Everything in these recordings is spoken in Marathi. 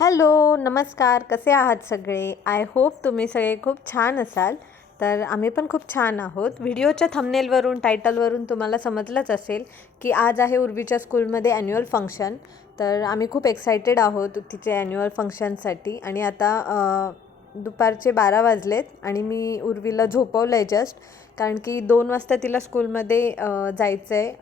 हॅलो, नमस्कार. कसे आहात सगळे? आय होप तुम्ही सगळे खूप छान असाल. तर आम्ही पण खूप छान आहोत. व्हिडिओच्या थंबनेलवरून, टायटलवरून तुम्हाला समजलंच असेल की आज आहे उर्वीच्या स्कूलमध्ये ॲन्युअल फंक्शन. तर आम्ही खूप एक्सायटेड आहोत तिचे ॲन्युअल फंक्शनसाठी. आणि आता दुपारचे 12 वाजलेत आणि मी उर्वीला झोपवलं आहे जस्ट, कारण की 2 वाजता तिला स्कूलमध्ये जायचं आहे.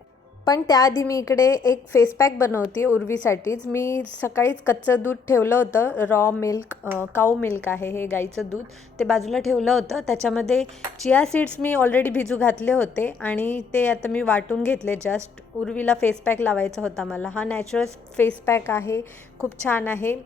पण त्याआधी मी इकडे एक फेस पॅक बनवते उर्वीसाठीच. मी सकाळीच कच्चं दूध ठेवलं होतं, रॉ मिल्क, काऊ मिल्क आहे हे, गाईचं दूध. ते बाजूला ठेवलं होतं. त्याच्यामध्ये चिया सीड्स मी ऑलरेडी भिजू घातले होते आणि ते आता मी वाटून घेतले जस्ट. उर्वीला फेस पॅक लावायचा होता मला. हा नॅचरल फेस पॅक आहे, खूप छान आहे.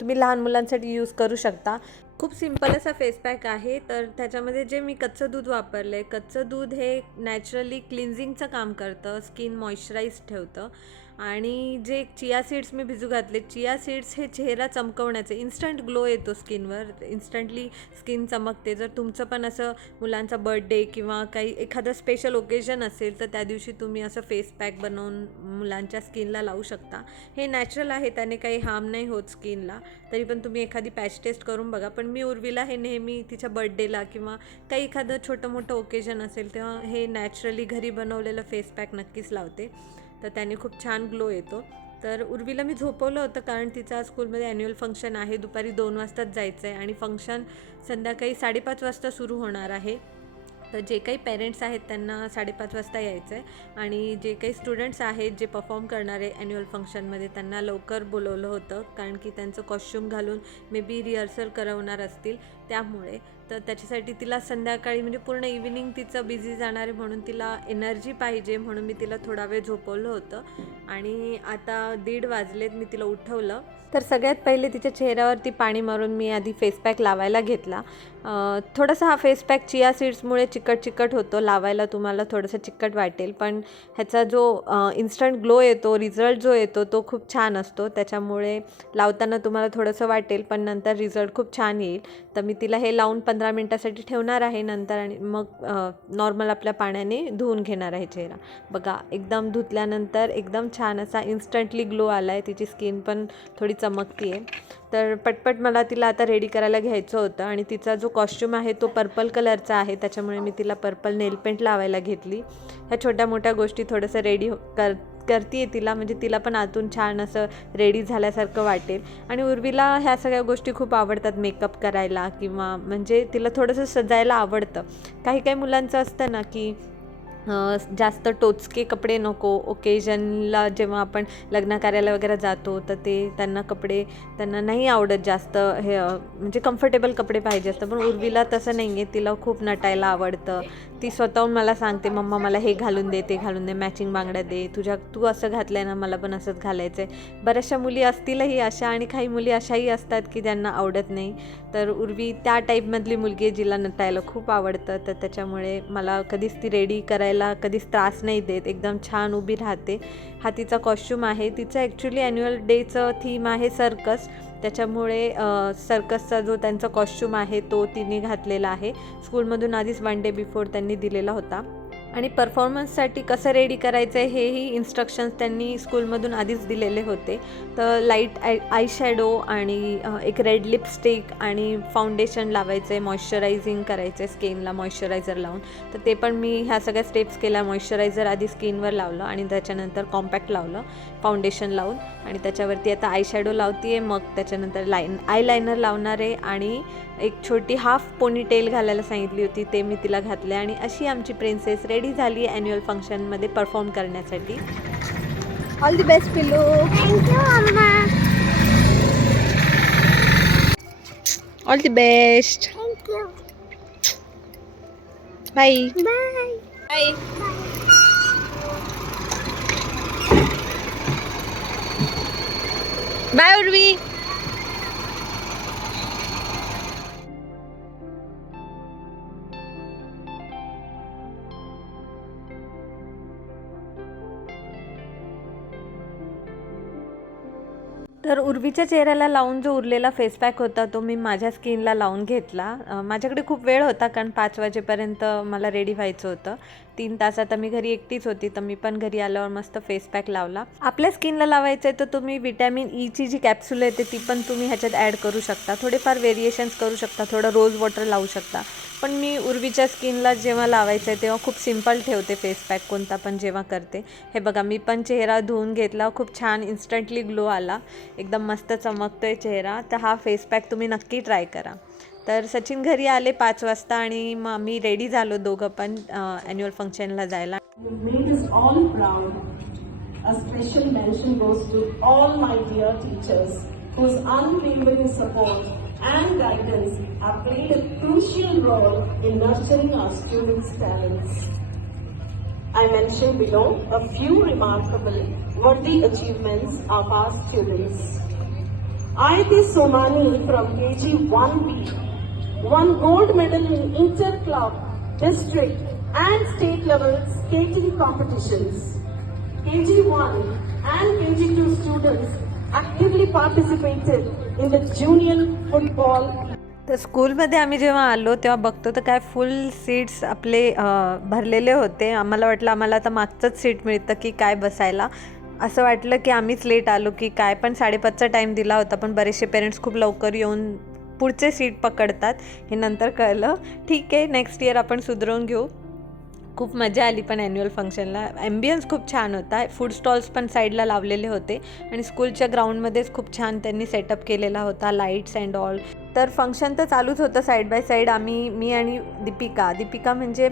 तुम्ही लहान मुलांसाठी यूज करू शकता. खूप सिंपल असा फेस पॅक आहे. तर त्याच्यामध्ये जे मी कच्चं दूध वापरलं आहे, कच्चं दूध हे नॅचरली क्लिन्झिंगचं काम करतं, स्किन मॉइश्चराईज ठेवतं. आणि जे चिया सीड्स मी भिजू घातले, चिया सीड्स हे चेहरा चमकवण्याचे, इन्स्टंट ग्लो येतो स्किनवर, इन्स्टंटली स्किन चमकते. जर तुमचं पण असं मुलांचा बर्थडे किंवा काही एखादं स्पेशल ओकेजन असेल तर त्या दिवशी तुम्ही असं फेस पॅक बनवून मुलांच्या स्किनला लावू शकता. हे नॅचरल आहे, त्याने काही हार्म नाही होत स्किनला. तरी पण तुम्ही एखादी पॅच टेस्ट करून बघा. पण मी उर्वीला हे नेहमी तिच्या बर्थडेला किंवा काही एखादं छोटं मोठं ओकेजन असेल तेव्हा हे नॅचरली घरी बनवलेलं फेस पॅक नक्कीच लावते. तर त्याने खूप छान ग्लो येतो. तर उर्वीला मी झोपवलं होतं कारण तिचा स्कूलमध्ये ॲन्युअल फंक्शन आहे. दुपारी 2 वाजताच जायचं आहे आणि फंक्शन संध्याकाळी 5:30 वाजता सुरू होणार आहे. तर जे काही पेरेंट्स आहेत त्यांना 5:30 वाजता यायचं आहे आणि जे काही स्टुडंट्स आहेत जे परफॉर्म करणारे ॲन्युअल फंक्शनमध्ये त्यांना लवकर बोलवलं होतं, कारण की त्यांचं कॉस्च्यूम घालून मे बी रिहर्सल करवणार असतील त्यामुळे. तर त्याच्यासाठी तिला संध्याकाळी म्हणजे पूर्ण इव्हिनिंग तिचं बिझी जाणार आहे, म्हणून तिला एनर्जी पाहिजे म्हणून मी तिला थोडा वेळ झोपवलं होतं. आणि आता 1:30 वाजलेत, मी तिला उठवलं. तर सगळ्यात पहिले तिच्या चेहऱ्यावरती पाणी मारून मी आधी फेस पॅक लावायला घेतला. थोडासा हा फेस पॅक चिया सीड्समुळे चिकट होतो, लावायला तुम्हाला थोडंसं चिकट वाटेल, पण ह्याचा जो इन्स्टंट ग्लो येतो, रिझल्ट जो येतो तो खूप छान असतो. त्याच्यामुळे लावताना तुम्हाला थोडंसं वाटेल पण नंतर रिझल्ट खूप छान येईल. तर मी तिला हे लावून 15 मिनटासाठी ठेवणार आहे नंतर, आणि मग नॉर्मल आपल्या पाण्याने धुवून घेणार आहे चेहरा. बघा, एकदम धुतल्यानंतर एकदम छान असा इन्स्टंटली ग्लो आला आहे, तिची स्किन पण थोडी चमकती आहे. तर पटपट मला तिला आता रेडी करायला घ्यायचं होतं आणि तिचा जो कॉस्च्यूम आहे तो पर्पल कलरचा आहे, त्याच्यामुळे मी तिला पर्पल नेलपेंट लावायला घेतली. ह्या छोट्या मोठ्या गोष्टी थोडंसं रेडी करते तिला, म्हणजे तिला पण आतून छान असं रेडी झाल्यासारखं वाटेल. आणि उर्वीला ह्या सगळ्या गोष्टी खूप आवडतात, मेकअप करायला किंवा म्हणजे तिला थोडंसं सजायला आवडतं. काही काही मुलांचं असतं ना की जास्त टोचके कपडे नको, ओकेजनला जेव्हा आपण लग्न कार्याला वगैरे जातो तर ते त्यांना नाही आवडत जास्त, हे म्हणजे कम्फर्टेबल कपडे पाहिजे असतं. पण उर्वीला तसं नाही आहे, तिला खूप नटायला आवडतं. ती स्वतःहून मला सांगते, मम्मा मला हे घालून दे, ते घालून दे, मॅचिंग बांगड्या दे, तू असं घातलं आहे ना, मला पण असंच घालायचं आहे. बऱ्याचशा मुली असतीलही अशा आणि काही मुली अशाही असतात की ज्यांना आवडत नाही. तर उर्वी त्या टाईपमधली मुलगी आहे जिला नटायला खूप आवडतं. तर त्याच्यामुळे मला कधीच ती रेडी करायला कधीच त्रास नाही देत, एकदम छान उभी राहते. हा तिचा कॉस्च्यूम आहे. तिचं ॲक्च्युली ॲन्युअल डेचं थीम आहे सर्कस, त्याच्यामुळे सर्कसचा जो त्यांचा कॉस्च्यूम आहे तो तिने घातलेला आहे. स्कूलमधून आधीच 1 डे बिफोर त्यांनी दिलेला होता. आणि परफॉर्मन्ससाठी कसं रेडी करायचं आहे हेही इन्स्ट्रक्शन्स त्यांनी स्कूलमधून आधीच दिलेले होते. तर लाईट आय शॅडो आणि एक रेड लिपस्टिक आणि फाउंडेशन लावायचं आहे, मॉइश्चरायझिंग करायचं आहे स्किनला मॉइश्चरायझर लावून. तर ते पण मी ह्या सगळ्या स्टेप्स केल्या. मॉइश्चरायझर आधी स्किनवर लावलं आणि त्याच्यानंतर कॉम्पॅक्ट लावलं फाउंडेशन लावून, आणि त्याच्यावरती आता आय शॅडो लावते आहे. मग त्याच्यानंतर आय लायनर लावणार आहे आणि एक छोटी हाफ पोनीटेल घालायला सांगितली होती, ते मी तिला घातले. आणि अशी आमची प्रिन्सेस रेडी झाली ॲन्युअल फंक्शनमध्ये परफॉर्म करण्यासाठी. ऑल दी बेस्ट पिल्लू. थँक्यू अम्मा. All the best. Thank you. Bye bye. Bye. Bye Urvi. तर उर्वीच्या चेहऱ्याला लावून जो उरलेला फेस पॅक होता तो मी माझ्या स्किनला लावून घेतला. माझ्याकडे खूप वेळ होता कारण 5 वाजेपर्यंत मला रेडी व्हायचं होतं. 3 तासात मी घरी एकटीच होती, तर मी पण घरी आल्यावर मस्त फेस पॅक लावला. आपल्या स्किनला लावायचं आहे तर तुम्ही विटॅमिन ईची जी कॅप्सूल येते ती पण तुम्ही ह्याच्यात ॲड करू शकता. थोडेफार व्हेरिएशन्स करू शकता, थोडं रोज वॉटर लावू शकता. पण मी उर्वीच्या स्किनला जेव्हा लावायचं आहे तेव्हा खूप सिम्पल ठेवते फेस पॅक कोणता पण जेव्हा करते. हे बघा, मी पण चेहरा धुवून घेतला, खूप छान इन्स्टंटली ग्लो आला, एकदम मस्त चमकतोय चेहरा. तर हा फेस पॅक तुम्ही नक्की ट्राय करा. तर सचिन घरी आले 5 वाजता आणि मग आम्ही रेडी झालो दोघं पण ॲन्युअल फंक्शनला जायला. You made us all proud. A special mention goes to all my dear teachers whose unwavering support and guidance have played a crucial role in nurturing our students' talents. I mention below a few remarkable worthy achievements of our students. Ayati Somani from KG 1B won gold medal in inter-club, district and state level skating competitions. KG1 and KG2 students actively participated in the junior football. तर स्कूलमध्ये आम्ही जेव्हा आलो तेव्हा बघतो तर काय फुल सीट्स आपले भरलेले होते. आम्हाला वाटलं आम्हाला आता मागचंच सीट मिळतं की काय बसायला. असं वाटलं की आम्हीच लेट आलो की काय, पण 5:30चा टाईम दिला होता. पण बरेचसे पेरेंट्स खूप लवकर येऊन पुढचे सीट पकडतात, हे नंतर कळलं. ठीक आहे, नेक्स्ट इयर आपण सुधरवून घेऊ. खूप मजा आली पण ॲन्युअल फंक्शनला. ॲम्बियन्स खूप छान होता. फूड स्टॉल्स पण साईडला लावलेले होते आणि स्कूलच्या ग्राउंडमध्येच खूप छान त्यांनी सेटअप केलेला होता, लाईट्स अँड ऑल. तर फंक्शन तर चालूच होतं साईड बाय साईड. मी आणि दीपिका म्हणजे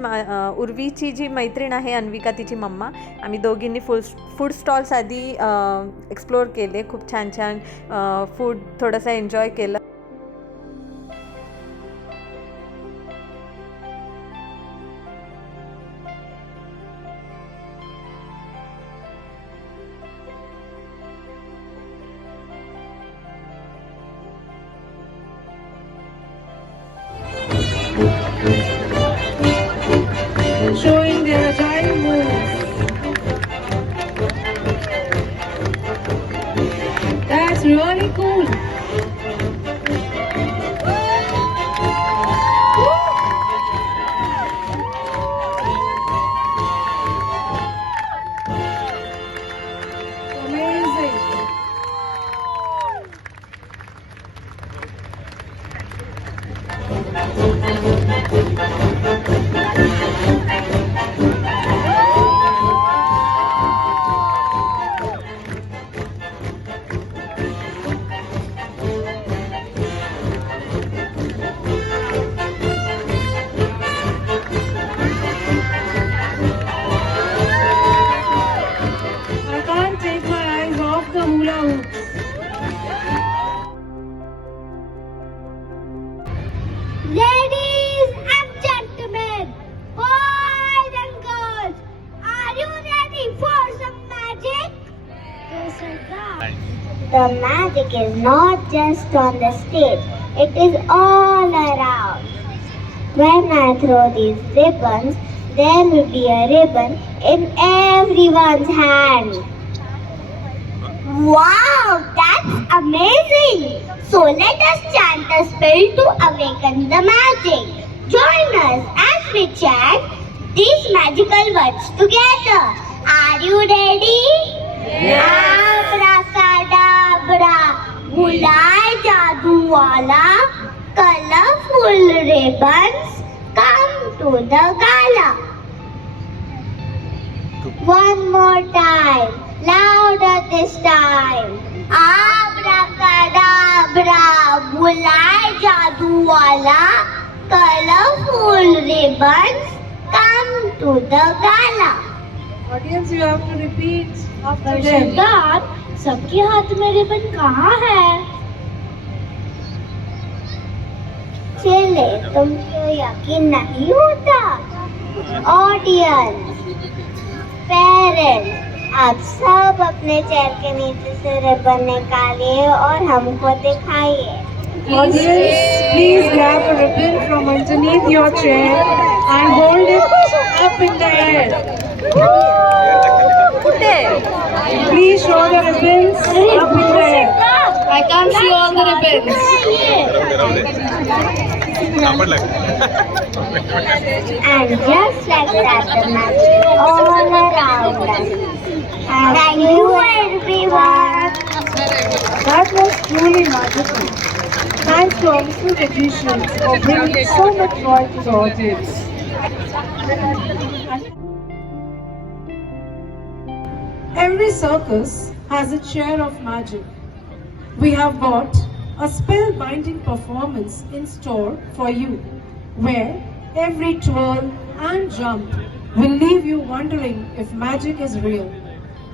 उर्वीची जी मैत्रीण आहे अन्विका, तिची मम्मा, आम्ही दोघींनी फूड स्टॉल्स आधी एक्सप्लोअर केले. खूप छान छान फूड थोडंसं एन्जॉय केलं. Showing their agile moves. That's really cool. Amazing. I can't take my eyes off the hula hoops. Ladies and gentlemen, boys and girls, are you ready for some magic? Yes, sir. The magic is not just on the stage, it is all around. When I throw these ribbons, there will be a ribbon in everyone's hand. Wow, that's amazing! So let us chant a spell to awaken the magic. Join us as we chant these magical words together. Are you ready? Abracadabra, bulai jadoo wala, colorful ribbons come to the gala. One more time, louder this time. Abracadabra, bulai jadoo wala, colorful ribbons come to the gala. Audience, you have to repeat after them. सरदार, सबके हाथ में रिबन कहाँ है? चले, तुमको यकीन नहीं होता? ऑडियंस, पेरेंट्स, आप सब अपने चेयर के नीचे से रिबन निकालिए और हमको दिखाइए. Audience, please grab a ribbon from underneath your chair and hold it up in the air. कुठे? Please show the ribbons up in the air. I can't see all the ribbons. And just like that, the magic all around us. Thank you, everyone. That was truly magical. Thanks to our Mr. Magicians for bringing so much joy to the audience. Every circus has its share of magic. We have got a spellbinding performance in store for you, where every twirl and jump will leave you wondering if magic is real.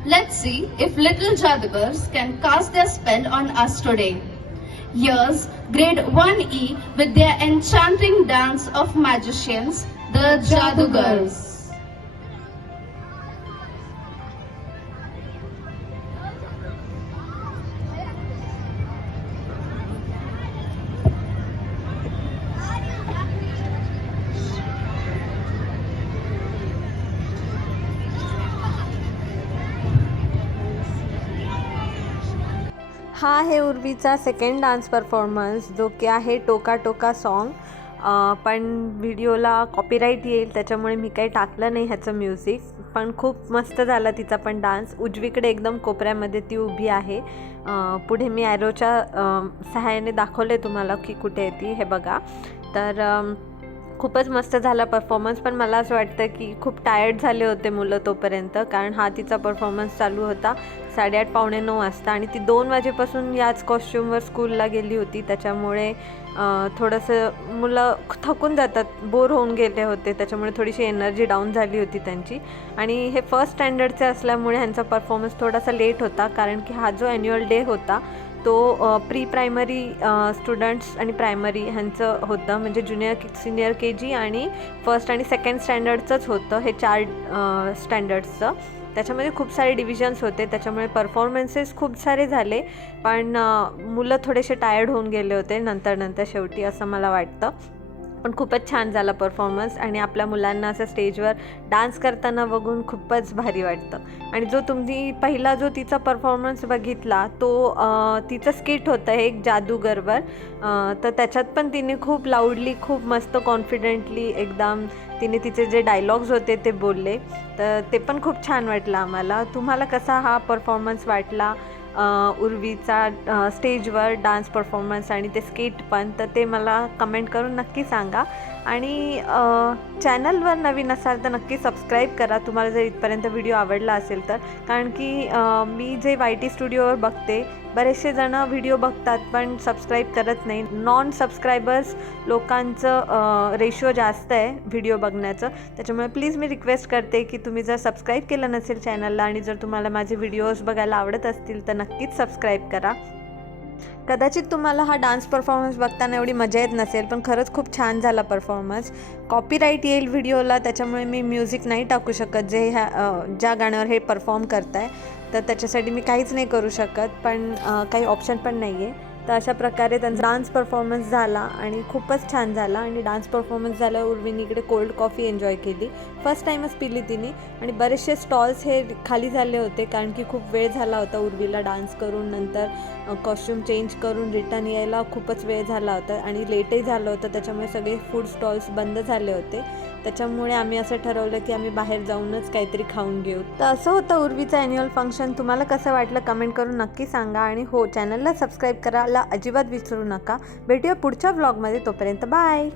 Let's see if little Jadugars can cast their spell on us today. Here's grade 1E with their enchanting dance of magicians, the Jadugars. हा आहे उर्वीचा सेकंड डान्स परफॉर्मन्स, जो की आहे टोका टोका सॉन्ग. पण व्हिडिओला कॉपीराईट येईल त्याच्यामुळे मी काही टाकलं नाही ह्याचं म्युझिक. पण खूप मस्त झाला तिचा पण डान्स. उजवीकडे एकदम कोपऱ्यामध्ये ती उभी आहे. पुढे मी ॲरोच्या सहाय्याने दाखवले तुम्हाला की कुठे आहे ती, हे बघा. तर खूपच मस्त झाला परफॉर्मन्स. पण मला असं वाटतं की खूप टायर्ड झाले होते मुलं तोपर्यंत, कारण हा तिचा परफॉर्मन्स चालू होता 8:30 पावणे 9 वाजता आणि ती 2 वाजेपासून याच कॉस्ट्यूमवर स्कूलला गेली होती. त्याच्यामुळे थोडंसं मुलं थकून जातात, बोर होऊन गेले होते, त्याच्यामुळे थोडीशी एनर्जी डाऊन झाली होती त्यांची. आणि हे फर्स्ट स्टँडर्डचे असल्यामुळे ह्यांचा परफॉर्मन्स थोडासा लेट होता, कारण की हा जो ॲन्युअल डे होता तो प्री प्रायमरी स्टुडंट्स आणि प्रायमरी ह्यांचं होतं, म्हणजे ज्युनियर सिनियर KG आणि फर्स्ट आणि सेकंड स्टँडर्डचंच होतं हे 4 स्टँडर्ड्सचं. त्याच्यामध्ये खूप सारे डिव्हिजन्स होते, त्याच्यामुळे परफॉर्मन्सेस खूप सारे झाले. पण मुलं थोडेसे टायर्ड होऊन गेले होते नंतर शेवटी, असं मला वाटतं. पण खूपच छान झाला परफॉर्मन्स आणि आपल्या मुलांना असं स्टेजवर डान्स करताना बघून खूपच भारी वाटतं. आणि जो तुम्ही पहिला जो तिचा परफॉर्मन्स बघितला तो तिचं स्किट होतं हे एक जादूगरवर. तर त्याच्यात पण तिने खूप लाऊडली, खूप मस्त कॉन्फिडेंटली एकदम तिने तिचे जे डायलॉग्स होते ते बोलले. तर ते पण खूप छान वाटलं आम्हाला. तुम्हाला कसा हा परफॉर्मन्स वाटला उर्वीचा स्टेजवर डान्स परफॉर्मन्स आणि ते स्किट पण, तर ते मला कमेंट करून नक्की सांगा. आणि चॅनलवर नवीन असाल तर नक्की सबस्क्राईब करा तुम्हाला जर इथपर्यंत व्हिडिओ आवडला असेल तर. कारण की मी जे YT स्टुडिओवर बघते, बरेचसे जणं व्हिडिओ बघतात पण सबस्क्राईब करत नाही. नॉन सबस्क्रायबर्स लोकांचं रेशो जास्त आहे व्हिडिओ बघण्याचं. त्याच्यामुळे प्लीज मी रिक्वेस्ट करते की तुम्ही जर सबस्क्राईब केलं नसेल चॅनलला आणि जर तुम्हाला माझे व्हिडिओज बघायला आवडत असतील तर नक्कीच सबस्क्राईब करा. कदाचित तुम्हाला हा डान्स परफॉर्मन्स बघताना एवढी मजा येत नसेल, पण खरंच खूप छान झाला परफॉर्मन्स. कॉपीराईट येईल व्हिडिओला, त्याच्यामुळे मी म्युझिक नाही टाकू शकत जे ज्या गाण्यावर हे परफॉर्म करताय. तर त्याच्यासाठी मी काहीच नाही करू शकत, पण काही ऑप्शन पण नाही आहे. तर अशा प्रकारे त्यांचा डान्स परफॉर्मन्स झाला आणि खूपच छान झाला. आणि डान्स परफॉर्मन्स झाल्यावर उर्वीने इकडे कोल्ड कॉफी एन्जॉय केली, फर्स्ट टाईमच पिली तिने. आणि बरेचसे स्टॉल्स हे खाली झाले होते, कारण की खूप वेळ झाला होता उर्वीला डान्स करून नंतर कॉस्ट्यूम चेंज करून रिटर्न यायला खूपच वेळ झाला होता आणि लेटही झालं होतं. त्याच्यामुळे सगळे फूड स्टॉल्स बंद झाले होते. त्याच्यामुळे आम्ही असं ठरवलं की आम्ही बाहेर जाऊनच काहीतरी खाऊन घेऊ. तर असं होतं उर्वीचं ॲन्युअल फंक्शन. तुम्हाला कसं वाटलं कमेंट करून नक्की सांगा. आणि हो, चॅनलला सबस्क्राईब करायला अजिबात विसरू नका. भेटूया पुढच्या व्लॉगमध्ये, तोपर्यंत बाय.